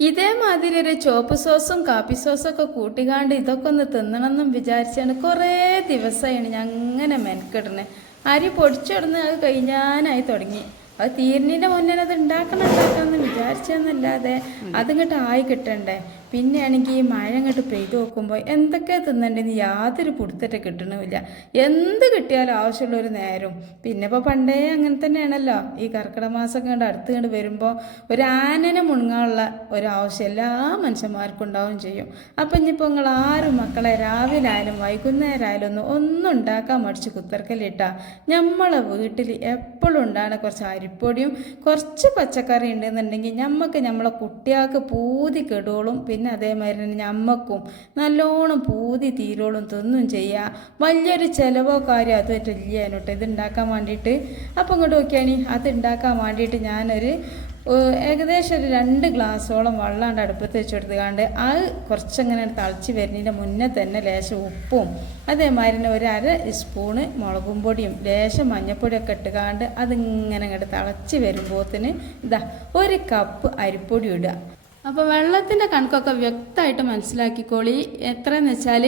ഇതേമാതിരി ഒരു ചോപ്പ് സോസും കാപ്പി സോസും ഒക്കെ കൂട്ടിക്കാണ്ട് ഇതൊക്കെ ഒന്ന് തിന്നണമെന്നും വിചാരിച്ചാണ് കുറേ ദിവസമായാണ് ഞാൻ അങ്ങനെ മെനക്കെടുന്നത് അരി പൊടിച്ചിടന്ന് അത് കഴിഞ്ഞാനായി തുടങ്ങി. അത് തീരുന്നതിന്റെ മുന്നേ അത് ഉണ്ടാക്കണം ഉണ്ടാക്കണം എന്ന് വിചാരിച്ചെന്നല്ലാതെ അതിങ്ങോട്ട് ആയി കിട്ടണ്ടേ. പിന്നെ ആണെങ്കിൽ ഈ മഴ അങ്ങോട്ട് പെയ്തു നോക്കുമ്പോൾ എന്തൊക്കെ തിന്നണ്ടെന്ന് യാതൊരു പിടുത്തത്തെ കിട്ടണമില്ല. എന്ത് കിട്ടിയാലും ആവശ്യമുള്ള ഒരു നേരം. പിന്നെ ഇപ്പോൾ പണ്ടേ അങ്ങനെ തന്നെയാണല്ലോ. ഈ കർക്കിടക മാസം കണ്ട് അടുത്ത് കണ്ട് വരുമ്പോൾ ഒരു ആനനെ മുണങ്ങാനുള്ള ഒരാവശ്യം എല്ലാ മനുഷ്യന്മാർക്കും ഉണ്ടാവുകയും ചെയ്യും. അപ്പം ഇനിയിപ്പോൾ നിങ്ങൾ ആരും മക്കളെ രാവിലെ ആയാലും വൈകുന്നേരം ആയാലും ഒന്നും ഒന്നും ഉണ്ടാക്കാൻ മടിച്ച് കുത്തർക്കലിട്ടാ നമ്മളെ വീട്ടിൽ എപ്പോഴും ഉണ്ടാകുന്ന കുറച്ച് അരിപ്പൊടിയും കുറച്ച് പച്ചക്കറി ഉണ്ടെന്നുണ്ടെങ്കിൽ നമുക്ക് നമ്മളെ കുട്ടികൾക്ക് പൂതി കെടുവോളും. പിന്നെ അതേമാതിരി തന്നെ ഞമ്മക്കും നല്ലോണം പൂതി തീരോളും തിന്നും ചെയ്യുക വലിയൊരു ചിലവോ കാര്യം അതുമായിട്ട് ഇല്ല കേട്ടോ ഇത് ഉണ്ടാക്കാൻ വേണ്ടിയിട്ട് അപ്പം ഇങ്ങോട്ട് നോക്കിയാണി അത് ഉണ്ടാക്കാൻ വേണ്ടിയിട്ട് ഞാനൊരു ഏകദേശം ഒരു രണ്ട് ഗ്ലാസ്സോളം വെള്ളാണ്ട് അടുപ്പത്ത് വെച്ചെടുത്തുകാണ്ട് അത് കുറച്ചങ്ങനെ തളിച്ച് വരുന്നതിന്റെ മുന്നേ തന്നെ ലേശം ഉപ്പും അതേമാതിരി തന്നെ ഒരു അര സ്പൂണ് മുളകും പൊടിയും ലേശം മഞ്ഞപ്പൊടിയൊക്കെ ഇട്ടുകാണ്ട് അതിങ്ങനെ ഇങ്ങോട്ട് തിളച്ച് വരുമ്പോത്തിന് ഇതാ ഒരു കപ്പ് അരിപ്പൊടി ഇടുക. അപ്പോൾ വെള്ളത്തിന്റെ കണക്കൊക്കെ വ്യക്തമായിട്ട് മനസ്സിലാക്കിക്കോളി. എത്രയെന്ന് വെച്ചാൽ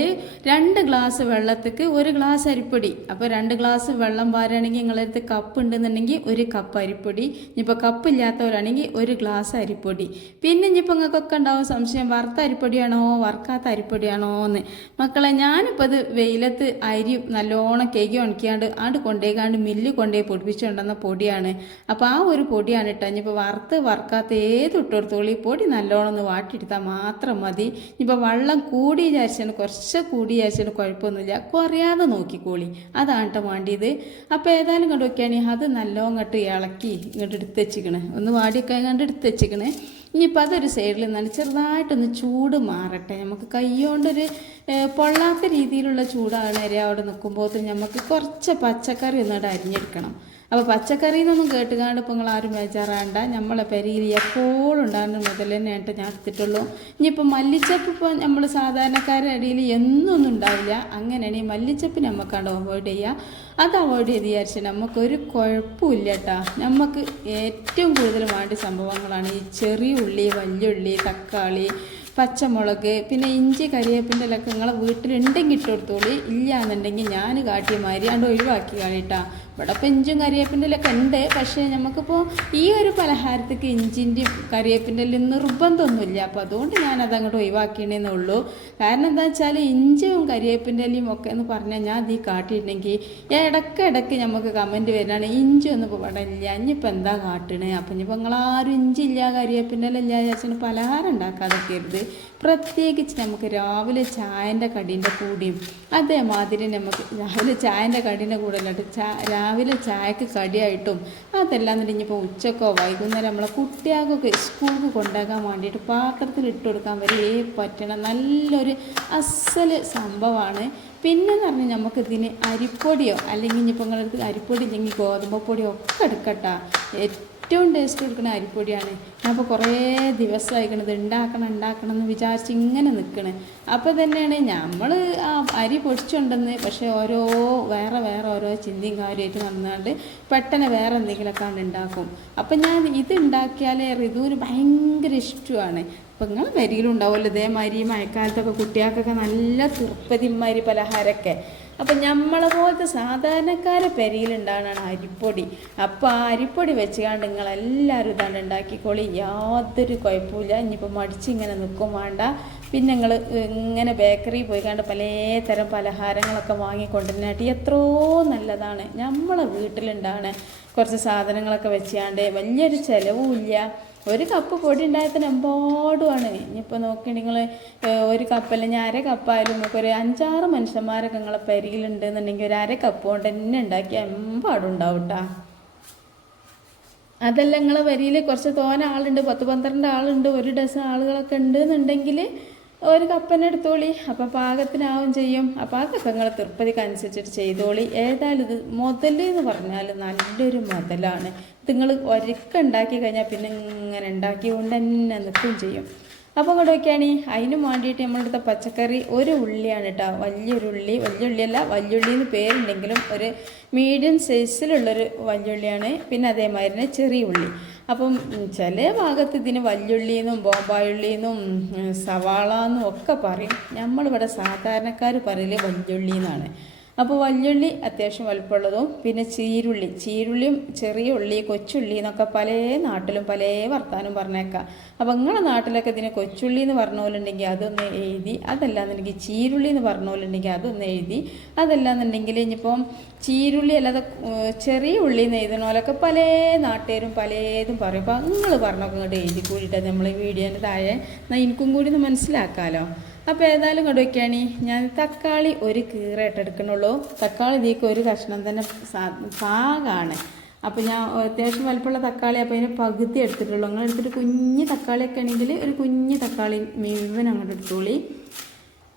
രണ്ട് ഗ്ലാസ് വെള്ളത്തേക്ക് ഒരു ഗ്ലാസ് അരിപ്പൊടി. അപ്പോൾ രണ്ട് ഗ്ലാസ് വെള്ളം പാരാണെങ്കിൽ നിങ്ങളുടെ അടുത്ത് കപ്പ് ഉണ്ടെന്നുണ്ടെങ്കിൽ ഒരു കപ്പ് അരിപ്പൊടി. ഇനിയിപ്പോൾ കപ്പ് ഇല്ലാത്തവരാണെങ്കിൽ ഒരു ഗ്ലാസ് അരിപ്പൊടി. പിന്നെ ഇനിയിപ്പോൾ നിങ്ങൾക്കൊക്കെ ഉണ്ടാവും സംശയം വറുത്ത അരിപ്പൊടിയാണോ വറുക്കാത്ത അരിപ്പൊടിയാണോ എന്ന്. മക്കളെ ഞാനിപ്പോൾ ഇത് വെയിലത്ത് അരി നല്ലോണം കേക്ക് ഉണക്കിയാണ്ട് ആണ്ട് കൊണ്ടേക്കാണ്ട് മില്ല് കൊണ്ടുപോയി പൊടിപ്പിച്ചുകൊണ്ടുവന്ന പൊടിയാണ്. അപ്പോൾ ആ ഒരു പൊടിയാണ് ഇട്ടോ ഇനിയിപ്പോൾ വറുത്ത് വറുക്കാത്ത ഏത് ഇട്ടെടുത്തോളി പൊടി നല്ലോണം ഒന്ന് വാട്ടിയെടുത്താൽ മാത്രം മതി. ഇപ്പോൾ വെള്ളം കൂടി വിചാരിച്ചാൽ കുറച്ച് കൂടി വിചാരിച്ചാൽ കുഴപ്പമൊന്നുമില്ല. കുറയാതെ നോക്കിക്കോളി അതാണ് കേട്ടോ വേണ്ടിയത്. അപ്പോൾ ഏതായാലും കണ്ടു നോക്കിയാണെങ്കിൽ അത് നല്ലോണം ഇങ്ങോട്ട് ഇളക്കി ഇങ്ങോട്ട് എടുത്ത് വെച്ചിക്കണേ. ഒന്ന് വാടിയൊക്കെ കണ്ട് എടുത്ത് വെച്ചിക്കണേ. ഇനിയിപ്പോൾ അതൊരു സൈഡിൽ നല്ല ചെറുതായിട്ടൊന്ന് ചൂട് മാറട്ടെ. നമുക്ക് കൈകൊണ്ടൊരു പൊള്ളാത്ത രീതിയിലുള്ള ചൂടാണ് അവിടെ നിൽക്കുമ്പോൾ നമുക്ക് കുറച്ച് പച്ചക്കറി ഒന്നിവിടെ അരിഞ്ഞെടുക്കണം. അപ്പോൾ പച്ചക്കറി എന്നൊന്നും കേട്ടുകാണ്ട് ഇപ്പോൾ നിങ്ങൾ ആരും ബേജാറാണ്ട. നമ്മളെ പെരിയിൽ എപ്പോഴും ഉണ്ടാകുന്ന മുതൽ തന്നെയായിട്ട് ഞാൻ എടുത്തിട്ടുള്ളൂ. ഇനിയിപ്പോൾ മല്ലിച്ചപ്പ് ഇപ്പോൾ നമ്മൾ സാധാരണക്കാരുടെ ഇടയിൽ എന്നൊന്നും ഉണ്ടാവില്ല. അങ്ങനെയാണെങ്കിൽ മല്ലിച്ചപ്പ് നമുക്കാണ്ട് അവോയ്ഡ് ചെയ്യുക അത് അവോയ്ഡ് ചെയ്ത് വിചാരിച്ചാൽ നമുക്കൊരു കുഴപ്പമില്ല കേട്ടോ നമുക്ക് ഏറ്റവും കൂടുതൽ വേണ്ട സംഭവങ്ങളാണ് ഈ ചെറിയ ഉള്ളി വലിയ ഉള്ളി തക്കാളി പച്ചമുളക് പിന്നെ ഇഞ്ചി കരിയേപ്പിന്റെ ഇലക്ക നിങ്ങളെ വീട്ടിലുണ്ടെങ്കിൽ ഇട്ട് കൊടുത്തോളി ഇല്ല എന്നുണ്ടെങ്കിൽ ഞാൻ കാട്ടിയ മാതിരി അണ്ട് ഒഴിവാക്കി കളിട്ടാ ഇവിടെ ഇപ്പം ഇഞ്ചും കരിയേപ്പിന്റെ ഇലൊക്കെ ഉണ്ട്. പക്ഷേ നമുക്കിപ്പോൾ ഈ ഒരു പലഹാരത്തേക്ക് ഇഞ്ചിന്റെ കരിയേപ്പിന്റെ ഇല നിർബന്ധമൊന്നുമില്ല. അപ്പോൾ അതുകൊണ്ട് ഞാനത് അങ്ങോട്ട് ഒഴിവാക്കിയണേന്നേ ഉള്ളൂ. കാരണം എന്താ വെച്ചാൽ ഇഞ്ചും കരിയേപ്പിന്റെ ഇലയും ഒക്കെ എന്ന് പറഞ്ഞാൽ ഞാൻ ഇത് കാട്ടിയിട്ടുണ്ടെങ്കിൽ ഇടയ്ക്ക് ഇടയ്ക്ക് നമുക്ക് കമന്റ് വരുന്നതാണ് ഇഞ്ചി ഒന്നും ഇപ്പോൾ ഇവിടെ ഇല്ല. ഇനിയിപ്പോൾ എന്താ കാട്ടണേ? അപ്പം ഇനിയിപ്പോൾ നിങ്ങളാരും ഇഞ്ചി ഇല്ല കരിവേപ്പിന്റെ ഇല ഇല്ല വിചാരിച്ചാൽ പലഹാരം ഉണ്ടാക്കാതൊക്കെയരുത് പ്രത്യേകിച്ച് നമുക്ക് രാവിലെ ചായന്റെ കടീന്റെ കൂടിയും അതേമാതിരി നമുക്ക് രാവിലെ ചായന്റെ കടീന്റെ കൂടെ അല്ലാണ്ട് ചാ രാവിലെ ചായക്ക് കടിയായിട്ടും അതെല്ലാം ഇനിയിപ്പോൾ ഉച്ചക്കോ വൈകുന്നേരം നമ്മളെ കുട്ടികൾക്കൊക്കെ സ്കൂൾക്ക് കൊണ്ടാക്കാൻ വേണ്ടിയിട്ട് പാത്രത്തിൽ ഇട്ട് കൊടുക്കാൻ വരെ പറ്റണ നല്ലൊരു അസൽ സംഭവമാണ്. പിന്നെ എന്ന് പറഞ്ഞാൽ നമുക്ക് ഇതിന് അരിപ്പൊടിയോ അല്ലെങ്കിൽ ഇനിയിപ്പോൾ നിങ്ങൾക്ക് അരിപ്പൊടി ഇല്ലെങ്കിൽ ഗോതമ്പ് പൊടിയോ ഒക്കെ എടുക്കട്ടാ. ഏറ്റവും ടേസ്റ്റ് കൊടുക്കുന്ന അരിപ്പൊടിയാണ്. ഞാൻ കുറേ ദിവസമായിക്കണത് ഉണ്ടാക്കണം ഉണ്ടാക്കണം എന്ന് വിചാരിച്ച് ഇങ്ങനെ നിൽക്കണേ അപ്പോൾ തന്നെയാണ് നമ്മൾ ആ അരി പൊടിച്ചുണ്ടെന്ന് പക്ഷേ ഓരോ വേറെ വേറെ ഓരോ ചിന്തയും കാര്യമായിട്ട് നടന്നുകൊണ്ട് പെട്ടെന്ന് വേറെ എന്തെങ്കിലുമൊക്കെ ആണ് ഉണ്ടാക്കും അപ്പം ഞാൻ ഇത് ഉണ്ടാക്കിയാൽ ഋതുവിന് ഭയങ്കര ഇഷ്ടമാണ് അപ്പം നിങ്ങൾ വരിയിലുണ്ടാവുമല്ലോ ഇതേമാതിരി മഴക്കാലത്തൊക്കെ കുട്ടികൾക്കൊക്കെ നല്ല തിരുപ്പതിമാതിരി പലഹാരമൊക്കെ. അപ്പം നമ്മളെ പോലത്തെ സാധാരണക്കാരെ പെരിയിലുണ്ടാകണതാണ് അരിപ്പൊടി. അപ്പോൾ ആ അരിപ്പൊടി വെച്ചുകൊണ്ട് നിങ്ങളെല്ലാവരും ഇതാണ് ഉണ്ടാക്കിക്കോളി. യാതൊരു കുഴപ്പമില്ല ഇനിയിപ്പോൾ മടിച്ചിങ്ങനെ നിൽക്കും വേണ്ട. പിന്നെ നിങ്ങൾ ഇങ്ങനെ ബേക്കറി പോയി കണ്ട് പലതരം പലഹാരങ്ങളൊക്കെ വാങ്ങിക്കൊണ്ടിരുന്നായിട്ട് എത്രയോ നല്ലതാണ്. നമ്മളെ വീട്ടിലുണ്ടാണ് കുറച്ച് സാധനങ്ങളൊക്കെ വെച്ചാണ്ട് വലിയൊരു ചിലവുമില്ല. ഒരു കപ്പ് പൊടി ഉണ്ടായത്തിന് എമ്പാടുമാണ്. ഇനിയിപ്പോൾ നോക്കി നിങ്ങൾ ഒരു കപ്പ് അല്ലെങ്കിൽ അര കപ്പായാലും നമുക്ക് ഒരു അഞ്ചാറ് മനുഷ്യന്മാരൊക്കെ നിങ്ങളെ പരിയിലുണ്ട് എന്നുണ്ടെങ്കിൽ ഒരു അര കപ്പ് കൊണ്ട് തന്നെ ഉണ്ടാക്കിയാൽ എമ്പാടും ഉണ്ടാവും കേട്ടോ അതല്ല നിങ്ങളെ വരിയിൽ കുറച്ച് തോന ആളുണ്ട് പത്ത് പന്ത്രണ്ട് ആളുണ്ട് ഒരു ഡസൻ ആളുകളൊക്കെ ഉണ്ട് എന്നുണ്ടെങ്കിൽ ഒരു കപ്പനെ എടുത്തോളി. അപ്പം പാകത്തിനാവും ചെയ്യും. അപ്പം അതൊക്കെ നിങ്ങൾ തിരുപ്പതിക്ക് അനുസരിച്ചിട്ട് ചെയ്തോളി. ഏതായാലും ഇത് മുതൽ എന്ന് പറഞ്ഞാൽ നല്ലൊരു മുതലാണ്. നിങ്ങൾ ഒരക്കെ ഉണ്ടാക്കി കഴിഞ്ഞാൽ പിന്നെ ഇങ്ങനെ ഉണ്ടാക്കിക്കൊണ്ട് തന്നെ നിൽക്കുകയും ചെയ്യും. അപ്പോൾ ഇങ്ങോട്ട് നോക്കിയാണ് അതിന് വേണ്ടിയിട്ട് നമ്മളെടുത്ത പച്ചക്കറി ഒരു ഉള്ളിയാണ് കേട്ടോ. വലിയൊരു ഉള്ളി വലിയ ഉള്ളിയല്ല വലിയുള്ളി എന്ന് പേരുണ്ടെങ്കിലും ഒരു മീഡിയം സൈസിലുള്ളൊരു വലിയുള്ളിയാണ് പിന്നെ അതേമാതിരി തന്നെ ചെറിയ ഉള്ളി. അപ്പം ചില ഭാഗത്ത് ഇതിന് വല്യുള്ളിന്നും ബോംബായുള്ളിന്നും സവാള എന്നും ഒക്കെ പറയും. നമ്മളിവിടെ സാധാരണക്കാർ പറയൽ വല്യുള്ളി എന്നാണ് അപ്പോൾ വല്യുള്ളി അത്യാവശ്യം വലുപ്പമുള്ളതും പിന്നെ ചീരുള്ളി. ചീരുള്ളിയും ചെറിയ ഉള്ളി കൊച്ചുള്ളി എന്നൊക്കെ പല നാട്ടിലും പല വർത്താനം പറഞ്ഞേക്കാം. അപ്പോൾ നിങ്ങളുടെ നാട്ടിലൊക്കെ ഇതിന് കൊച്ചുള്ളി എന്ന് പറഞ്ഞ പോലെ ഉണ്ടെങ്കിൽ അതൊന്ന് എഴുതി അതല്ലാന്നുണ്ടെങ്കിൽ ചീരുള്ളി എന്ന് പറഞ്ഞ പോലെ ഉണ്ടെങ്കിൽ അതൊന്ന് എഴുതി അതല്ലാന്നുണ്ടെങ്കിൽ ഇനിയിപ്പം ചീരുള്ളി അല്ലാതെ ചെറിയ ഉള്ളി എന്ന് എഴുതുന്ന പോലൊക്കെ പല നാട്ടുകാരും പലതും പറയും. അപ്പോൾ നിങ്ങൾ പറഞ്ഞൊക്കെ ഇങ്ങോട്ട് എഴുതി കൂടിയിട്ട് നമ്മൾ വീഡിയോന്റെ താഴെ എന്നാൽ എനിക്കും കൂടി ഒന്ന് മനസ്സിലാക്കാമല്ലോ അപ്പോൾ ഏതായാലും ഇങ്ങോട്ട് വയ്ക്കുകയാണ് ഞാൻ തക്കാളി ഒരു കീറായിട്ട് എടുക്കണുള്ളൂ. തക്കാളി ഇതിലേക്ക് ഒരു കഷ്ണം തന്നെ പാകാണ്. അപ്പോൾ ഞാൻ അത്യാവശ്യം വലിപ്പമുള്ള തക്കാളി അപ്പോൾ അതിന് പകുതി എടുത്തിട്ടുള്ളൂ. നിങ്ങൾ എടുത്തിട്ട് കുഞ്ഞ് തക്കാളിയൊക്കെ ആണെങ്കിൽ ഒരു കുഞ്ഞ് തക്കാളി മീവൻ അങ്ങോട്ട് എടുത്തോളി.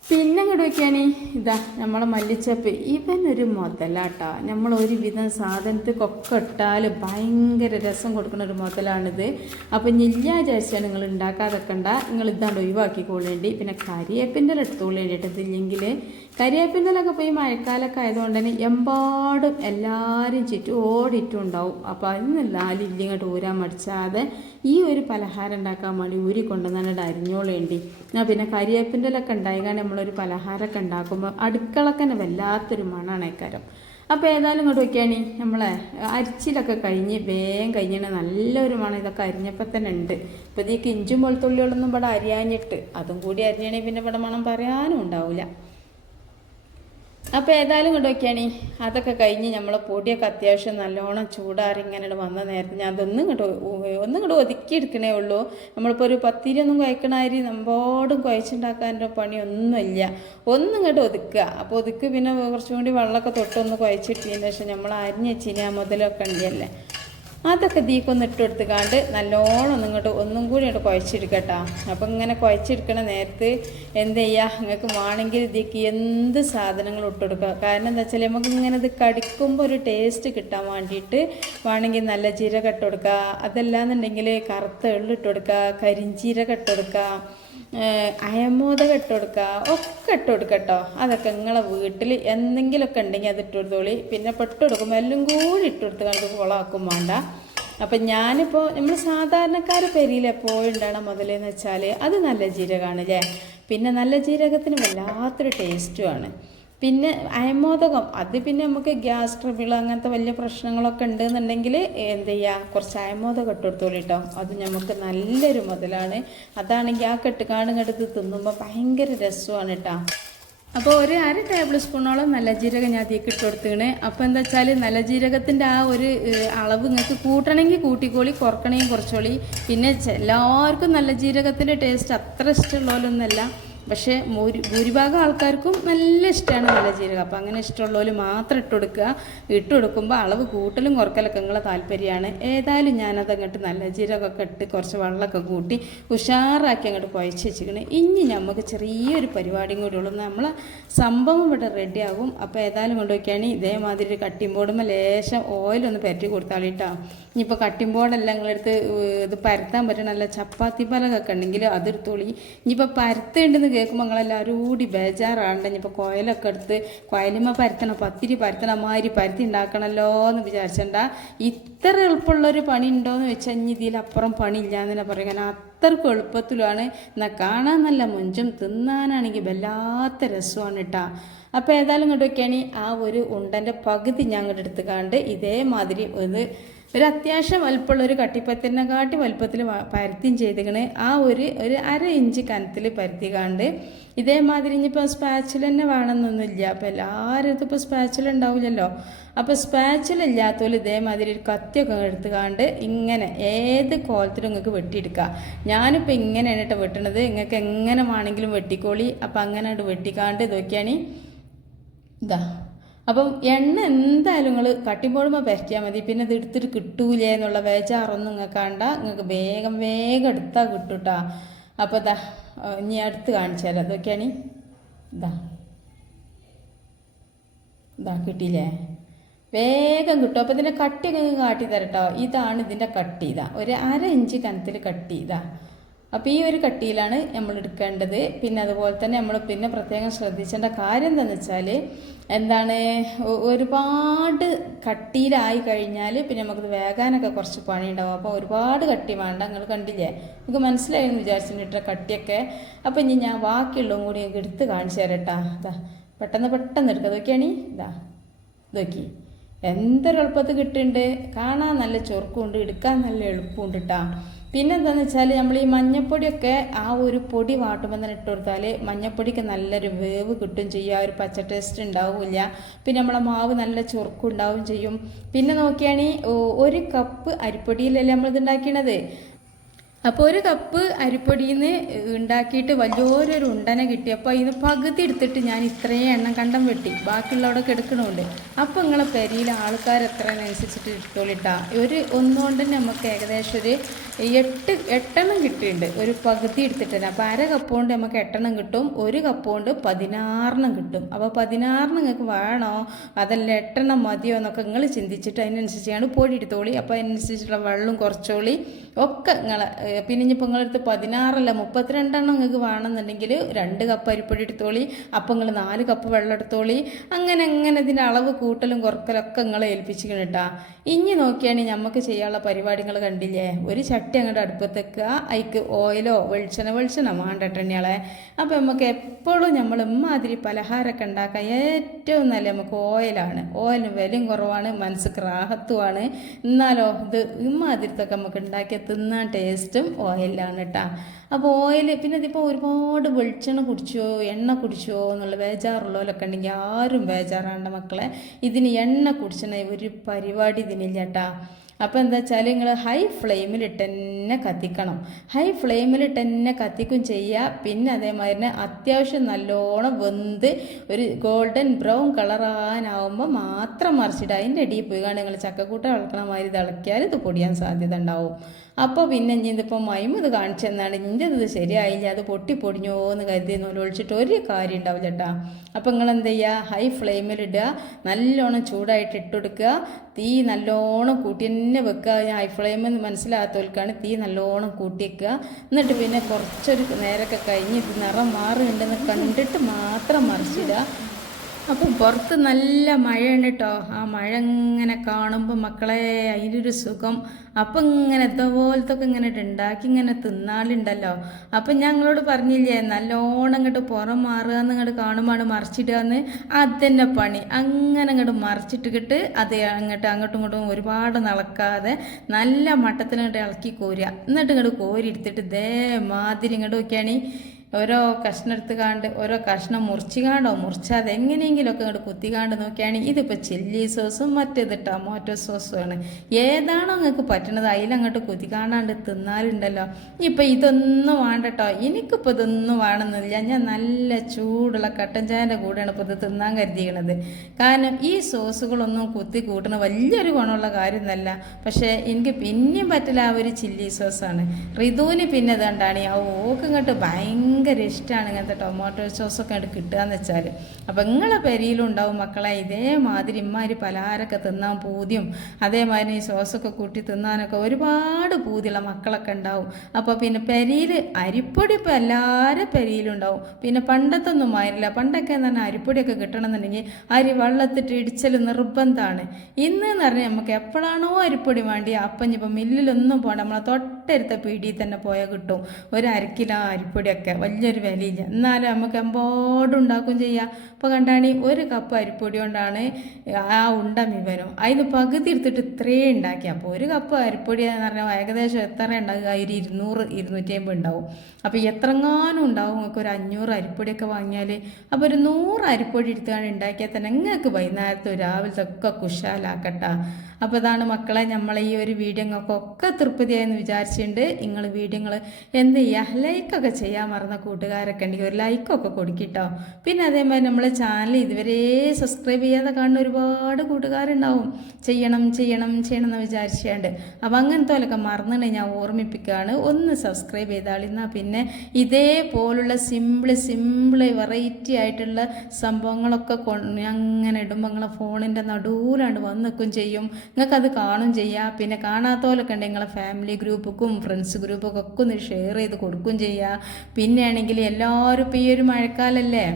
പിന്നെ ഇങ്ങോട്ട് വയ്ക്കാനി ഇതാ നമ്മളെ മല്ലിച്ചപ്പ്. ഇവനൊരു മുതലാട്ടാ. നമ്മൾ ഒരുവിധം സാധനത്തിക്കൊക്കെ ഇട്ടാൽ ഭയങ്കര രസം കൊടുക്കുന്ന ഒരു മുതലാണിത്. അപ്പം ഇല്ല വിചാരിച്ചാൽ നിങ്ങൾ ഉണ്ടാക്കാതെക്കണ്ട നിങ്ങൾ ഇതാണ്ട് ഒഴിവാക്കിക്കൊള്ളേണ്ടി പിന്നെ കരിയേപ്പിന്റെ എടുത്തോളേണ്ടി കേട്ടോ ഇല്ലെങ്കിൽ കരിയേപ്പിന്റെലൊക്കെ പോയി മഴക്കാലമൊക്കെ ആയതുകൊണ്ട് തന്നെ എമ്പാടും എല്ലാവരും ചുറ്റും ഓടിയിട്ടുണ്ടാവും അപ്പോൾ അതിന് ഇല്ലിങ്ങോട്ട് ഊരാൻ മടിച്ചാതെ ഈ ഒരു പലഹാരം ഉണ്ടാക്കാൻ വേണ്ടി ഊരി കൊണ്ടുവന്നിട്ട് അരിഞ്ഞോളേണ്ടി ആ പിന്നെ കരിയേപ്പിന്റെ ഒക്കെ ഉണ്ടായിക്കാണ് നമ്മളൊരു പലഹാരമൊക്കെ ഉണ്ടാക്കുമ്പോൾ അടുക്കളക്ക് വല്ലാത്തൊരു മണമാണ് ഏക്കാരം അപ്പോൾ ഏതായാലും ഇങ്ങോട്ട് വയ്ക്കുകയാണ് നമ്മളെ അരിച്ചിലൊക്കെ കഴിഞ്ഞ് വേഗം കഴിഞ്ഞാൽ നല്ലൊരു മണം ഇതൊക്കെ അരിഞ്ഞപ്പോൾ തന്നെ ഉണ്ട്. ഇപ്പോൾ ഇതിക്ക് ഇഞ്ചും വെളുത്തുള്ളികളൊന്നും ഇവിടെ അരിയാഞ്ഞിട്ട് അതും കൂടി അരിഞ്ഞാണെങ്കിൽ പിന്നെ ഇവിടെ മണം പറയാനും ഉണ്ടാവില്ല. അപ്പോൾ ഏതായാലും കൊണ്ട് വയ്ക്കുകയാണ് അതൊക്കെ കഴിഞ്ഞ് നമ്മളെ പൊടിയൊക്കെ അത്യാവശ്യം നല്ലോണം ചൂടാറി ഇങ്ങനെ വന്ന നേരത്തെ ഞാൻ അതൊന്നും ഇങ്ങോട്ട് ഒന്നും ഇങ്ങോട്ട് ഒതുക്കി എടുക്കണേ ഉള്ളൂ. നമ്മളിപ്പോൾ ഒരു പത്തിരി ഒന്നും കുഴക്കണ അരി നമ്മോടും കുഴച്ചുണ്ടാക്കാന്റെ പണിയൊന്നുമില്ല ഒന്നും ഇങ്ങോട്ട് ഒതുക്കുക. അപ്പോൾ ഒതുക്കി പിന്നെ കുറച്ചും കൂടി വെള്ളമൊക്കെ തൊട്ടൊന്ന് കുഴച്ചിട്ടതിന് ശേഷം നമ്മൾ അരിഞ്ഞ് വെച്ചിന് മുതലൊക്കെ ഉണ്ടല്ലേ അതൊക്കെ ദീക്കൊന്ന് ഇട്ട് കൊടുത്തുകാണ്ട് നല്ലോണം ഇങ്ങോട്ട് ഒന്നും കൂടി ഇങ്ങോട്ട് കുഴച്ചെടുക്കട്ടോ. അപ്പം ഇങ്ങനെ കുഴച്ചെടുക്കണ നേരത്ത് എന്ത് ചെയ്യുക നിങ്ങൾക്ക് വേണമെങ്കിൽ ഇതിക്ക് എന്ത് സാധനങ്ങൾ ഇട്ടുകൊടുക്കുക കാരണം എന്താ വെച്ചാൽ നമുക്ക് ഇങ്ങനെ ഇത് കടിക്കുമ്പോൾ ഒരു ടേസ്റ്റ് കിട്ടാൻ വേണ്ടിയിട്ട് വേണമെങ്കിൽ നല്ല ജീരകം ഇട്ട് കൊടുക്കുക അതല്ലാന്നുണ്ടെങ്കിൽ കറുത്ത എള്ള് ഇട്ട് കൊടുക്കുക കരിഞ്ചീരകം ഇട്ട് കൊടുക്കുക അയമോദകം ഇട്ട് കൊടുക്കുക ഒക്കെ ഇട്ട് കൊടുക്കട്ടോ അതൊക്കെ നിങ്ങളെ വീട്ടിൽ എന്തെങ്കിലുമൊക്കെ ഉണ്ടെങ്കിൽ അത് ഇട്ട് കൊടുത്തോളി. പിന്നെ പെട്ട് കൊടുക്കുമ്പോൾ എല്ലാം കൂടി ഇട്ട് കൊടുത്ത് കണ്ട് കുളമാക്കും വേണ്ട അപ്പം ഞാനിപ്പോൾ നമ്മൾ സാധാരണക്കാർ പെരിയിൽ എപ്പോഴും ഉണ്ടാകണം മുതലെന്ന് വെച്ചാൽ അത് നല്ല ജീരകമാണ് അല്ലേ പിന്നെ നല്ല ജീരകത്തിന് വല്ലാത്തൊരു ടേസ്റ്റുമാണ് പിന്നെ അയമോദകം. അത് പിന്നെ നമുക്ക് ഗ്യാസ് ട്രബിൾ അങ്ങനത്തെ വലിയ പ്രശ്നങ്ങളൊക്കെ ഉണ്ടെന്നുണ്ടെങ്കിൽ എന്ത് ചെയ്യുക കുറച്ച് അയമോദകം ഇട്ട് കേട്ടോ അത് നമുക്ക് നല്ലൊരു മുതലാണ്. അതാണെങ്കിൽ ആ കെട്ടുകാടുങ്ങടുത്ത് തിന്നുമ്പോൾ ഭയങ്കര രസമാണ് കേട്ടോ അപ്പോൾ ഒരു അര ടേബിൾ സ്പൂണോളം നല്ല ജീരകം ഞാൻ അതിലേക്ക് ഇട്ട് കൊടുത്തേണ് അപ്പോൾ എന്താ വെച്ചാൽ നല്ല ജീരകത്തിന്റെ ആ ഒരു അളവ് നിങ്ങൾക്ക് കൂട്ടണമെങ്കിൽ കൂട്ടിക്കോളി കുറക്കണമെങ്കിൽ കുറച്ചോളി. പിന്നെ എല്ലാവർക്കും നല്ല ജീരകത്തിന്റെ ടേസ്റ്റ് അത്ര ഇഷ്ടമുള്ളവരൊന്നുമല്ല പക്ഷേ ഭൂരി ഭൂരിഭാഗം ആൾക്കാർക്കും നല്ല ഇഷ്ടമാണ് നല്ല ജീരകം. അപ്പോൾ അങ്ങനെ ഇഷ്ടമുള്ളവർ മാത്രം ഇട്ട് കൊടുക്കുക. ഇട്ട് കൊടുക്കുമ്പോൾ അളവ് കൂട്ടലും കുറക്കലൊക്കെ നിങ്ങളെ താല്പര്യമാണ്. ഏതായാലും ഞാനത് അങ്ങോട്ട് നല്ല ജീരകമൊക്കെ ഇട്ട് കുറച്ച് വെള്ളമൊക്കെ കൂട്ടി ഉഷാറാക്കി അങ്ങോട്ട് കുഴച്ച് വെച്ചിരിക്കണേ. ഇനി നമുക്ക് ചെറിയൊരു പരിപാടിയും കൂടി ഉള്ളൂ. നമ്മൾ സംഭവം ഇവിടെ റെഡിയാകും അപ്പോൾ ഏതായാലും കൊണ്ടുപോയിക്കുകയാണെങ്കിൽ ഇതേമാതിരി ബോർഡുമ്പോൾ ലേശം ഓയിലൊന്ന് പരറ്റി കൊടുത്താൽ കേട്ടോ ഇനിയിപ്പോൾ കട്ടിമ്പോടെല്ലാം നിങ്ങളെടുത്ത് ഇത് പരത്താൻ പറ്റുന്ന നല്ല ചപ്പാത്തി പലകൊക്കെ ഉണ്ടെങ്കിൽ അതെടുത്തോളി ഇനിയിപ്പോൾ പരത്തുണ്ടെന്ന് കേൾക്കുമ്പോൾ നിങ്ങളെല്ലാവരും കൂടി ബേജാറാണ്ട് ഇനിയിപ്പോൾ കോയലൊക്കെ എടുത്ത് കോയലുമ്മ പരത്തണം പത്തിരി പരത്തണം മാതിരി പരത്തി ഉണ്ടാക്കണമല്ലോ എന്ന് വിചാരിച്ചണ്ട. ഇത്ര എളുപ്പമുള്ളൊരു പണി ഉണ്ടോയെന്ന് വെച്ചാൽ ഇനി ഇതിലപ്പുറം പണിയില്ല എന്ന് തന്നെ പറയും. കാരണം അത്രക്കും എളുപ്പത്തിലുമാണ്. എന്നാൽ കാണാൻ നല്ല മുഞ്ചും തിന്നാനാണെങ്കിൽ വല്ലാത്ത രസമാണ് കേട്ടോ അപ്പോൾ ഏതായാലും ഇങ്ങോട്ട് വെക്കുകയാണ് ആ ഒരു ഉണ്ടന്റെ പകുതി ഞാൻ അങ്ങോട്ട് എടുത്തുകാണ്ട് ഇതേമാതിരി ഒന്ന് ഒരു അത്യാവശ്യം വലുപ്പമുള്ള ഒരു കട്ടിപ്പത്തിനെക്കാട്ടി വലുപ്പത്തിൽ പരുത്തിയും ചെയ്തിക്കണ്. ആ ഒരു ഒരു അര ഇഞ്ച് കനത്തിൽ പരുത്തിക്കാണ്ട് ഇതേമാതിരി ഇനിയിപ്പോൾ സ്പാച്ചിൽ തന്നെ വേണമെന്നൊന്നുമില്ല. അപ്പോൾ എല്ലാവരും ഇപ്പോൾ സ്പാച്ചിൽ ഉണ്ടാവില്ലല്ലോ. അപ്പോൾ സ്പാച്ചിൽ ഇല്ലാത്തവരും ഇതേമാതിരി ഒരു കത്തിയൊക്കെ എടുത്തുകാണ്ട് ഇങ്ങനെ ഏത് കോലത്തിലും നിങ്ങൾക്ക് വെട്ടിയെടുക്കുക ഞാനിപ്പോൾ ഇങ്ങനെയാണ് കേട്ടോ വെട്ടണത്. നിങ്ങൾക്ക് എങ്ങനെ വേണമെങ്കിലും വെട്ടിക്കോളി. അപ്പോൾ അങ്ങനെ വെട്ടിക്കാണ്ട് ഇതൊക്കെയാണ് ഇതാ. അപ്പം എണ്ണ എന്തായാലും നിങ്ങൾ കട്ടിമ്പോഴുമ്പോൾ പെരക്കിയാൽ മതി. പിന്നെ ഇത് എടുത്തിട്ട് കിട്ടൂലേ എന്നുള്ള ബേജാറൊന്നും നിങ്ങൾക്ക് കണ്ട നിങ്ങൾക്ക് വേഗം വേഗം എടുത്താൽ കിട്ടും കേട്ടോ അപ്പോൾ ഇതാ ഇനി അടുത്ത് കാണിച്ചു തരാം. അതൊക്കെയാണ് ഇതാ ഇതാ കിട്ടിയില്ലേ? വേഗം കിട്ടും. അപ്പോൾ ഇതിന്റെ കട്ടിയൊക്കെ നിങ്ങൾക്ക് കാട്ടി തരട്ടോ ഇതാണ് ഇതിന്റെ കട്ടി. ഇതാ ഒരു അര ഇഞ്ച് കനത്തിൽ കട്ടി. ഇതാ അപ്പോൾ ഈ ഒരു കട്ടിയിലാണ് നമ്മൾ എടുക്കേണ്ടത്. പിന്നെ അതുപോലെ തന്നെ നമ്മൾ പിന്നെ പ്രത്യേകം ശ്രദ്ധിക്കേണ്ട കാര്യം എന്താണെന്ന് വെച്ചാൽ എന്താണ് ഒരുപാട് കട്ടിയിലായി കഴിഞ്ഞാൽ പിന്നെ നമുക്കത് വേകാനൊക്കെ കുറച്ച് പണിയുണ്ടാവും. അപ്പോൾ ഒരുപാട് കട്ടി വേണ്ട നിങ്ങൾ കണ്ടില്ലേ? നമുക്ക് മനസ്സിലായി എന്ന് വിചാരിച്ചിട്ട് കട്ടിയൊക്കെ. അപ്പോൾ ഇനി ഞാൻ ബാക്കിയുള്ളതും കൂടി നിങ്ങൾക്ക് എടുത്ത് കാണിച്ചു തരാം കേട്ടോ. ഇതാ പെട്ടെന്ന് പെട്ടെന്ന് എടുക്കുക അതൊക്കെയാണ് ഇതാ ഇതൊക്കെ എന്തൊരു എളുപ്പത്തിൽ കിട്ടുന്നുണ്ട്? കാണാൻ നല്ല ചൊറുക്കുണ്ട് എടുക്കാൻ നല്ല എളുപ്പമുണ്ട് കേട്ടോ. പിന്നെ എന്താന്ന് വെച്ചാൽ നമ്മൾ ഈ മഞ്ഞപ്പൊടിയൊക്കെ ആ ഒരു പൊടി വാട്ടുമ്പോൾ തന്നെ ഇട്ട് കൊടുത്താൽ മഞ്ഞപ്പൊടിക്ക് നല്ലൊരു വേവ് കിട്ടും ചെയ്യും. ആ ഒരു പച്ച ടേസ്റ്റ് ഉണ്ടാവില്ല. പിന്നെ നമ്മളെ മാവ് നല്ല ചൊറുക്കും ഉണ്ടാവും ചെയ്യും. പിന്നെ നോക്കിയാണെങ്കിൽ ഒരു കപ്പ് അരിപ്പൊടിയിലല്ലേ നമ്മളിത് ഉണ്ടാക്കണത്? അപ്പോൾ ഒരു കപ്പ് അരിപ്പൊടിയിൽ നിന്ന് ഉണ്ടാക്കിയിട്ട് വലിയൊരു ഉണ്ടന കിട്ടി. അപ്പോൾ ഇത് പകുതി എടുത്തിട്ട് ഞാൻ ഇത്രയും എണ്ണം കണ്ടം വെട്ടി. ബാക്കിയുള്ളവിടെ എടുക്കണമുണ്ട് അപ്പോൾ നിങ്ങളെ പെരിയിൽ ആൾക്കാർ എത്രയെന്നനുസരിച്ചിട്ട് ഇട്ടോളിട്ടാ? ഒരു ഒന്നുകൊണ്ട് തന്നെ നമുക്ക് ഏകദേശം ഒരു എട്ട് എട്ടെണ്ണം കിട്ടിയിട്ടുണ്ട്. ഒരു പകുതി എടുത്തിട്ട് തന്നെ. അപ്പോൾ അര കപ്പ് കൊണ്ട് നമുക്ക് എട്ടെണ്ണം കിട്ടും. ഒരു കപ്പ് കൊണ്ട് പതിനാറെണ്ണം കിട്ടും. അപ്പോൾ പതിനാറെണ്ണം നിങ്ങൾക്ക് വേണോ? അതല്ല എട്ടെണ്ണം മതിയോ എന്നൊക്കെ നിങ്ങൾ ചിന്തിച്ചിട്ട് അതിനനുസരിച്ചാണ് പൊടി എടുത്തോളി. അപ്പോൾ അതിനനുസരിച്ചുള്ള വെള്ളം കുറച്ചോളി. ഒക്കെ നിങ്ങൾ പിന്നെ ഇനിയിപ്പോൾ നിങ്ങളെടുത്ത് പതിനാറല്ല മുപ്പത്തിരണ്ടെണ്ണം നിങ്ങൾക്ക് വേണമെന്നുണ്ടെങ്കിൽ രണ്ട് കപ്പ് അരിപ്പൊടി എടുത്തോളി. അപ്പോൾ നിങ്ങൾ നാല് കപ്പ് വെള്ളം എടുത്തോളി. അങ്ങനെ അങ്ങനെ ഇതിന്റെ അളവ് കൂട്ടലും കുറക്കലൊക്കെ നിങ്ങളെ ഏൽപ്പിച്ചിട്ടുണ്ട് കേട്ടാ ഇനി നോക്കിയാണെങ്കിൽ നമുക്ക് ചെയ്യാനുള്ള പരിപാടികൾ കണ്ടില്ലേ? ഒരു ചട്ടി അങ്ങോട്ട് അടുപ്പത്ത് വെക്കുക അതിക്ക് ഓയിലോ വെളിച്ചെണ്ണ വെളിച്ചെണ്ണ വേണ്ടട്ടെണ്ണിയാളെ അപ്പോൾ നമുക്ക് എപ്പോഴും നമ്മൾ ഇമ്മാതിരി പലഹാരമൊക്കെ ഉണ്ടാക്കാൻ ഏറ്റവും നല്ല നമുക്ക് ഓയിലാണ്. ഓയിലിന് വിലയും കുറവാണ് മനസ്സ് റാഹത്തുമാണ്. എന്നാലോ ഇത് ഇമ്മാതിരത്തൊക്കെ നമുക്ക് ഉണ്ടാക്കിയ തിന്നാൻ ടേസ്റ്റും ഓയിലാണ് കേട്ടോ. അപ്പോൾ ഓയിൽ പിന്നെ ഇതിപ്പോൾ ഒരുപാട് വെളിച്ചെണ്ണ കുടിച്ചോ എണ്ണ കുടിച്ചോ എന്നുള്ള ബേജാറുള്ളവരൊക്കെ ഉണ്ടെങ്കിൽ ആരും ബേജാറാണ്ട മക്കളെ. ഇതിന് എണ്ണ കുടിച്ചണ ഒരു പരിപാടി ഇതിനില്ല കേട്ടാ. അപ്പോൾ എന്താ വെച്ചാൽ നിങ്ങൾ ഹൈ ഫ്ലെയിമിലിട്ട് തന്നെ കത്തിക്കണം. ഹൈ ഫ്ലെയിമിലിട്ട് തന്നെ കത്തിക്കും ചെയ്യുക പിന്നെ അതേമാതിരി തന്നെ അത്യാവശ്യം നല്ലോണം വെന്ത് ഒരു ഗോൾഡൻ ബ്രൗൺ കളറാനാവുമ്പോൾ മാത്രം മറിച്ചിടുക അതിന്റെ അടിയിൽ പോയി കാണും നിങ്ങൾ ചക്കക്കൂട്ട ഇളക്കണ മാതിരി ഇത് പൊടിയാൻ സാധ്യത ഉണ്ടാവും. അപ്പോൾ പിന്നെ ഇനി ഇതിപ്പോൾ മൈമത് കാണിച്ചെന്നാണ് ഇന്റെ ഇത് ശരിയായില്ല. അത് പൊട്ടിപ്പൊടിഞ്ഞോ എന്ന് കരുതി ഒളിച്ചിട്ട് ഒരു കാര്യം ഉണ്ടാവില്ല കേട്ടാ അപ്പോൾ നിങ്ങൾ എന്ത് ചെയ്യുക ഹൈ ഫ്ലെയിമിലിടുക നല്ലോണം ചൂടായിട്ട് ഇട്ട് കൊടുക്കുക. തീ നല്ലോണം കൂട്ടി തന്നെ വെക്കുക. ഹൈ ഫ്ലെയിമെന്ന് മനസ്സിലാകാത്തവർക്കാണ് തീ നല്ലോണം കൂട്ടി വെക്കുക. എന്നിട്ട് പിന്നെ കുറച്ചൊരു നേരമൊക്കെ കഴിഞ്ഞ് ഇത് നിറം മാറുന്നുണ്ടെന്ന് കണ്ടിട്ട് മാത്രം മറിച്ചിടുക. അപ്പം പുറത്ത് നല്ല മഴയാണ് കേട്ടോ ആ മഴ ഇങ്ങനെ കാണുമ്പോൾ മക്കളെ അതിനൊരു സുഖം. അപ്പം ഇങ്ങനെ ഇതുപോലത്തൊക്കെ ഇങ്ങനെ ഉണ്ടാക്കി ഇങ്ങനെ തിന്നാളുണ്ടല്ലോ അപ്പം ഞങ്ങളോട് പറഞ്ഞില്ലേ നല്ലോണം ഇങ്ങോട്ട് പുറം മാറുക എന്ന് ഇങ്ങോട്ട് കാണുമ്പോൾ മറിച്ചിടുക എന്ന് പണി. അങ്ങനെ അങ്ങോട്ട് മറിച്ചിട്ടിട്ട് അത് അങ്ങോട്ട് അങ്ങോട്ടും ഇങ്ങോട്ടും ഒരുപാട് നടക്കാതെ നല്ല മട്ടത്തിനങ്ങോട്ട് ഇളക്കി കോരുക എന്നിട്ട് ഇങ്ങോട്ട് കോരി എടുത്തിട്ട് ഇതേ മാതിരി ഇങ്ങോട്ട് നോക്കിയാണ്. ഓരോ കഷ്ണം എടുത്തുകാണ്ട് ഓരോ കഷ്ണം മുറിച്ചുകാണ്ടോ മുറിച്ചാതെ എങ്ങനെയെങ്കിലുമൊക്കെ ഇങ്ങോട്ട് കുത്തിക്കാണ്ട് നോക്കിയാണെങ്കിൽ ഇതിപ്പോൾ ചില്ലി സോസും മറ്റേത് ടൊമാറ്റോ സോസും ആണ്. ഏതാണോ നിങ്ങൾക്ക് പറ്റണത് അതിലങ്ങോട്ട് കുത്തിക്കാണ്ടാണ്ട് തിന്നാലുണ്ടല്ലോ. ഇപ്പം ഇതൊന്നും വേണ്ട കേട്ടോ എനിക്കിപ്പോൾ ഇതൊന്നും വേണമെന്നില്ല. ഞാൻ നല്ല ചൂടുള്ള കട്ടൻ ചായന്റെ കൂടെയാണ് ഇപ്പോൾ ഇത് തിന്നാൻ കരുതിയിരിക്കണത്. കാരണം ഈ സോസുകളൊന്നും കുത്തി കൂട്ടണ വലിയൊരു ഗുണമുള്ള കാര്യമൊന്നുമല്ല. പക്ഷേ എനിക്ക് പിന്നെയും പറ്റില്ല ആ ഒരു ചില്ലി സോസാണ്. ഋതുവിന് പിന്നെ ഇത് കണ്ടാണ് ആ ഓക്ക് ഇങ്ങോട്ട് ഭയങ്കര ഇഷ്ടമാണ് ഇങ്ങനത്തെ ടൊമാറ്റോ സോസൊക്കെ അങ്ങോട്ട് കിട്ടുക എന്ന് വെച്ചാൽ അപ്പോൾ നിങ്ങളെ പെരിയിലുണ്ടാവും മക്കളെ ഇതേമാതിരി ഇമ്മാതിരി പലഹാരമൊക്കെ തിന്നാൻ പൂതിയും അതേമാതിരി ഈ സോസൊക്കെ കൂട്ടി തിന്നാനൊക്കെ ഒരുപാട് പൂതിയുള്ള മക്കളൊക്കെ ഉണ്ടാവും. അപ്പോൾ പിന്നെ പെരിയിൽ അരിപ്പൊടി ഇപ്പോൾ എല്ലാവരും പെരിയിലുണ്ടാവും. പിന്നെ പണ്ടത്തെ ഒന്നും പണ്ടൊക്കെ എന്ന് പറഞ്ഞാൽ അരിപ്പൊടിയൊക്കെ കിട്ടണമെന്നുണ്ടെങ്കിൽ അരി വെള്ളത്തിട്ട് ഇടിച്ചൽ നിർബന്ധമാണ് ഇന്ന് എന്ന് പറഞ്ഞാൽ നമുക്ക് എപ്പോഴാണോ അരിപ്പൊടി വേണ്ടി അപ്പം ഇനിയിപ്പോൾ മില്ലിലൊന്നും പോകണ്ട നമ്മളെ തൊട്ടടുത്ത പീടിയിൽ തന്നെ പോയാൽ കിട്ടും. ഒരു അരക്കിലോ അരിപ്പൊടിയൊക്കെ. വലിയൊരു വിലയില്ല. എന്നാലും നമുക്ക് എമ്പോടും ഉണ്ടാക്കും ചെയ്യാം. ഇപ്പോൾ കണ്ടാണി ഒരു കപ്പ് അരിപ്പൊടി കൊണ്ടാണ് ആ ഉണ്ട മിവനും. അതിന് പകുതി എടുത്തിട്ട് ഇത്രയും ഉണ്ടാക്കി. അപ്പോൾ ഒരു കപ്പ് അരിപ്പൊടി എന്ന് പറഞ്ഞാൽ ഏകദേശം എത്ര ഉണ്ടാകുക ഒരു ഇരുന്നൂറ് ഇരുന്നൂറ്റി അമ്പത് ഉണ്ടാവും. അപ്പോൾ എത്രങ്ങാനും ഉണ്ടാവും. നിങ്ങൾക്ക് ഒരു അഞ്ഞൂറ് അരിപ്പൊടിയൊക്കെ വാങ്ങിയാൽ അപ്പോൾ ഒരു നൂറ് അരിപ്പൊടി എടുത്തുകൊണ്ട് ഉണ്ടാക്കിയാൽ തന്നെ നിങ്ങൾക്ക് വൈകുന്നേരത്തെ രാവിലത്തെ ഒക്കെ കുശാലാക്കട്ട. അപ്പോൾ ഇതാണ് മക്കളെ നമ്മളെ ഈ ഒരു വീഡിയോ നിങ്ങൾക്കൊക്കെ തൃപ്തിയായെന്ന് വിചാരിച്ചിട്ടുണ്ട് നിങ്ങൾ വീഡിയോകൾ എന്ത് ചെയ്യുക ലൈക്കൊക്കെ ചെയ്യാൻ മറന്ന കൂട്ടുകാരൊക്കെ ഉണ്ടെങ്കിൽ ഒരു ലൈക്കൊക്കെ കൊടുക്കിട്ടോ. പിന്നെ അതേമാതിരി നമ്മളെ ചാനൽ ഇതുവരെ സബ്സ്ക്രൈബ് ചെയ്യാതെ കാണുന്ന ഒരുപാട് കൂട്ടുകാരുണ്ടാവും. ചെയ്യണം ചെയ്യണം ചെയ്യണം എന്ന് വിചാരിച്ചുണ്ട്. അപ്പോൾ അങ്ങനത്തെ പോലൊക്കെ മറന്നിട്ടുണ്ടെങ്കിൽ ഞാൻ ഓർമ്മിപ്പിക്കുകയാണ് ഒന്ന് സബ്സ്ക്രൈബ് ചെയ്താൽ എന്നാൽ പിന്നെ ഇതേപോലുള്ള സിമ്പിൾ സിമ്പിൾ വെറൈറ്റി ആയിട്ടുള്ള സംഭവങ്ങളൊക്കെ അങ്ങനെ ഇടുമ്പോൾ നിങ്ങളെ ഫോണിന്റെ നടുവിലാണ്ട് വന്നിക്കും ചെയ്യും. നിങ്ങൾക്ക് അത് കാണും ചെയ്യാം. പിന്നെ കാണാത്തവരൊക്കെ ഉണ്ടെങ്കിൽ നിങ്ങളെ ഫാമിലി ഗ്രൂപ്പുക്കും ഫ്രണ്ട്സ് ഗ്രൂപ്പൊക്കെ ഒക്കെ ഒന്ന് ഷെയർ ചെയ്ത് കൊടുക്കും ചെയ്യുക പിന്നെ ആണെങ്കിൽ എല്ലാവരും ഇപ്പോൾ ഈ ഒരു മഴക്കാലല്ലേ?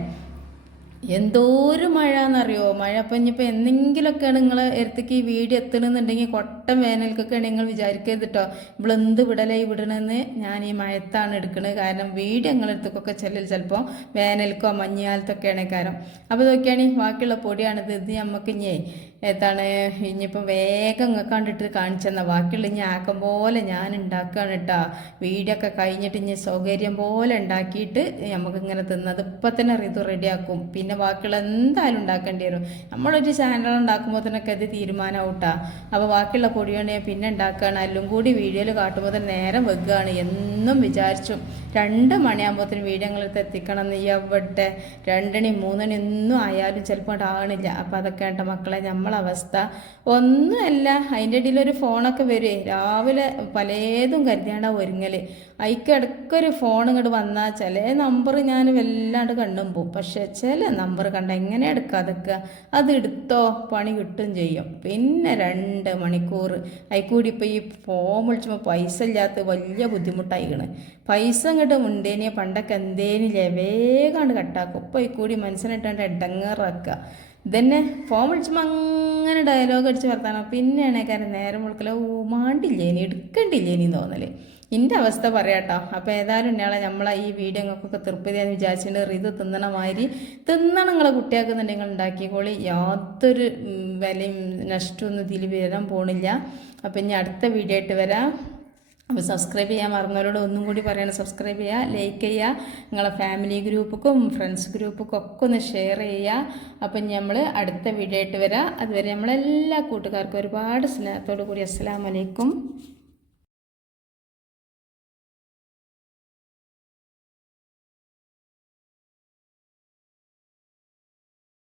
എന്തോരം മഴ എന്നറിയോ മഴ അപ്പം ഇനിയിപ്പോൾ എന്തെങ്കിലുമൊക്കെയാണ് നിങ്ങൾ എടുത്തേക്ക് ഈ വീഡിയോ എത്തണമെന്നുണ്ടെങ്കിൽ കൊട്ടം വേനൽക്കൊക്കെയാണ് നിങ്ങൾ വിചാരിക്കരുത് കേട്ടോ ഇവളെന്ത് വിടലായി വിടണമെന്ന് ഞാൻ ഈ മഴത്താണ് എടുക്കുന്നത് കാരണം വീഡിയോ നിങ്ങളെടുത്തൊക്കെ ചെല്ലൽ ചിലപ്പോൾ വേനൽക്കോ മഞ്ഞുകാലത്തൊക്കെയാണ് കാരണം അപ്പോൾ ഇതൊക്കെയാണ് ബാക്കിയുള്ള പൊടിയാണിത്. ഇത് നമുക്ക് ഇനിയേ എന്താണ് ഇനിയിപ്പം വേഗം കണ്ടിട്ട് കാണിച്ചെന്ന ബാക്കിയുള്ള ഇനി ആക്കം പോലെ ഞാൻ ഉണ്ടാക്കുകയാണ് കേട്ടോ വീഡിയോ ഒക്കെ കഴിഞ്ഞിട്ട് ഇനി സൗകര്യം പോലെ ഉണ്ടാക്കിയിട്ട് നമുക്ക് ഇങ്ങനെ തിന്നത് ഇപ്പം തന്നെ ഇത് റെഡിയാക്കും പിന്നെ ബാക്കിയുള്ള എന്തായാലും ഉണ്ടാക്കേണ്ടി വരും. നമ്മളൊരു ചാനൽ ഉണ്ടാക്കുമ്പോൾ തന്നെയൊക്കെ ഇത് തീരുമാനമാവും അപ്പോൾ ബാക്കിയുള്ള പൊടിയാണ് പിന്നെ ഉണ്ടാക്കുകയാണ് എല്ലാം കൂടി വീഡിയോയിൽ കാട്ടുമ്പോൾ തന്നെ നേരം വെക്കുകയാണ് എന്നും വിചാരിച്ചു. രണ്ട് മണിയാകുമ്പോഴത്തേന് വീഡിയോ എത്തിക്കണം എന്ന് എവിടെ? രണ്ടണി മൂന്നണി ഒന്നും ആയാലും ചിലപ്പോൾ ആകണില്ല അപ്പോൾ അതൊക്കെ കേട്ടോ മക്കളെ നമ്മളവസ്ഥ ഒന്നുമല്ല അതിന്റെ ഇടയിൽ ഒരു ഫോണൊക്കെ വരുവേ രാവിലെ പലതും കരുതിയാണ് ഒരുങ്ങൽ. അതിക്ക് ഇടയ്ക്കൊരു ഫോൺ ഇങ്ങോട്ട് വന്നാൽ ചില നമ്പർ ഞാൻ വല്ലാണ്ട് കണ്ടും പോകും പക്ഷേ ചില നമ്പർ കണ്ട എങ്ങനെ എടുക്കാതൊക്കെ അത് എടുത്തോ? പണി കിട്ടും ചെയ്യും. പിന്നെ രണ്ട് മണിക്കൂർ. അതിക്കൂടി ഇപ്പോൾ ഈ ഫോൺ വിളിച്ചുമ്പോൾ പൈസ ഇല്ലാത്ത വലിയ ബുദ്ധിമുട്ടായിക്കണ്. പൈസ ഇങ്ങോട്ട് മുണ്ടേനെ പണ്ടൊക്കെ എന്തേനില്ലേ വേഗാണ്ട് കട്ടാക്കും. ഇപ്പോൾ അതിക്കൂടി കൂടി മനസ്സിനിട്ടാണ്ട് എടങ്ങേറാക്കുക ഇതന്നെ ഫോൺ വിളിച്ചുമ്പോൾ അങ്ങനെ ഡയലോഗ് അടിച്ച് വർത്താനോ. പിന്നെയാണ് കാരണം നേരം വിളിക്കലോ. ഓ എടുക്കണ്ടില്ലേ ഇനി തോന്നൽ. എന്റെ അവസ്ഥ പറയാട്ടോ. അപ്പോൾ ഏതായാലും ഇയാളെ നമ്മളെ ഈ വീഡിയോ നിങ്ങൾക്കൊക്കെ തൃപ്തിയാന്ന് വിചാരിച്ചിട്ടുണ്ട്. റിത് തിന്നണ മാതിരി തിന്നണം നിങ്ങളെ തന്നെ നിങ്ങൾ ഉണ്ടാക്കിക്കോളി. യാതൊരു വിലയും നഷ്ടമൊന്നും ഇതിൽ വരാൻ പോണില്ല. അപ്പോൾ ഇനി അടുത്ത വീഡിയോ ആയിട്ട് വരാം. അപ്പോൾ സബ്സ്ക്രൈബ് ചെയ്യാൻ മറന്നവരോട് ഒന്നും കൂടി പറയണം. സബ്സ്ക്രൈബ് ചെയ്യുക ലൈക്ക് ചെയ്യുക നിങ്ങളെ ഫാമിലി ഗ്രൂപ്പുക്കും ഫ്രണ്ട്സ് ഗ്രൂപ്പുക്കും ഒക്കെ ഒന്ന് ഷെയർ ചെയ്യുക അപ്പം നമ്മൾ അടുത്ത വീഡിയോ ആയിട്ട് വരാം. അതുവരെ നമ്മളെല്ലാ കൂട്ടുകാർക്കും ഒരുപാട് സ്നേഹത്തോടു കൂടി അസ്സലാമലൈക്കും